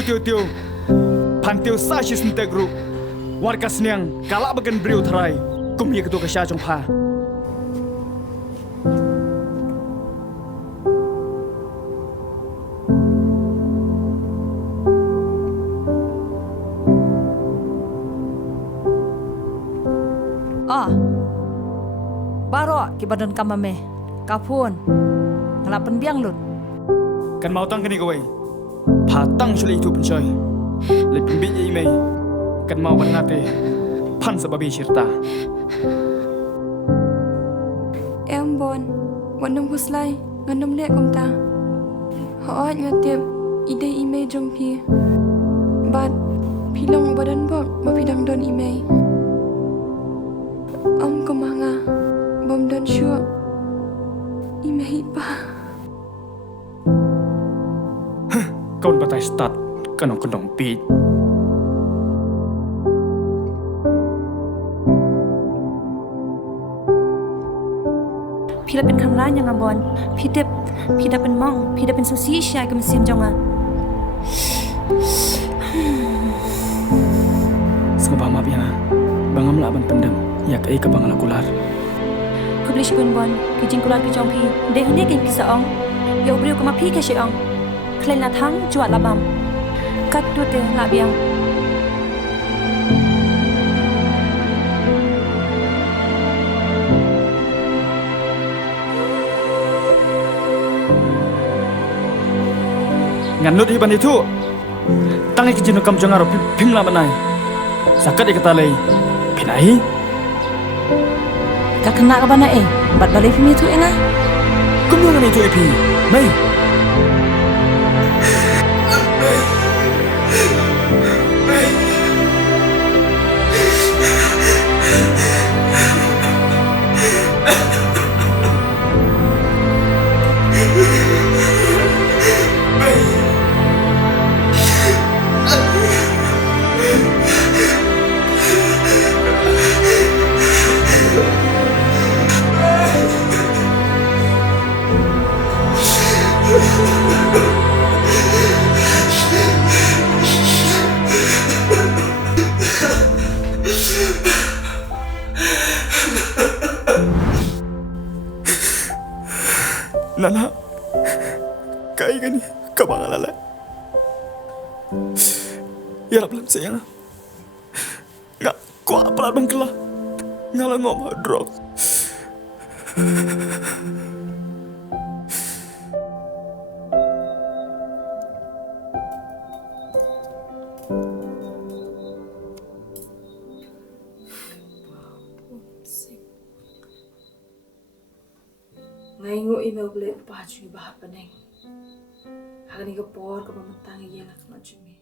Tiu. Pantiu sashi sente grup. Warga seniang kalak bagan beriu terai. Kumia ketua kesya jong pa. Baro kibadan kamame. Kapun. Ngalapan biang lut. Kan mau tang kini kawai. Patang suli itu pencoy. Lebih biji imei. Kan mau benate. Pan sebabi cerita. Em bon, wanam huslai, ngandam lek kom ta. Hoat ngatip, ide email jong pi. Bat, pilong badan bom, mapidang don email. Om kemanga, bom don syuk. Email pa. Kau batai start. Kenong pi. Pilaเป็นคำร้ายยังบอลพี่เดเป็นมองพี่เดเป็นซูซี่ชายกับเสียมจงSebab maaf ya, bangam laban pendem. Ya kei ke bangala kular. คุณบลิชเป็นบอลกิจิงกุลากิจงพี่เด็กนี่กินกิสองยาบริวก็มาพี่แค่เชียงเคลนละทั้งจวดละบำกัดตัวเตะละเบียง Ngan nut hiban itu. Tangi kejino kam jangaro pim la banai. Sakat ikatalay. Pinai. Kak kena ke bana bat balik pimi tu enga. Kumulungan itu epi. Mai. Nana, kai gani kabang alala. Ya pelan sayang. Nggak kuat pelan bangkela. Ngalah ngomong drog. Ngaingo email boleh pahaju bahap peneng. Hari ni kepor ke pementang yang nak macam ni.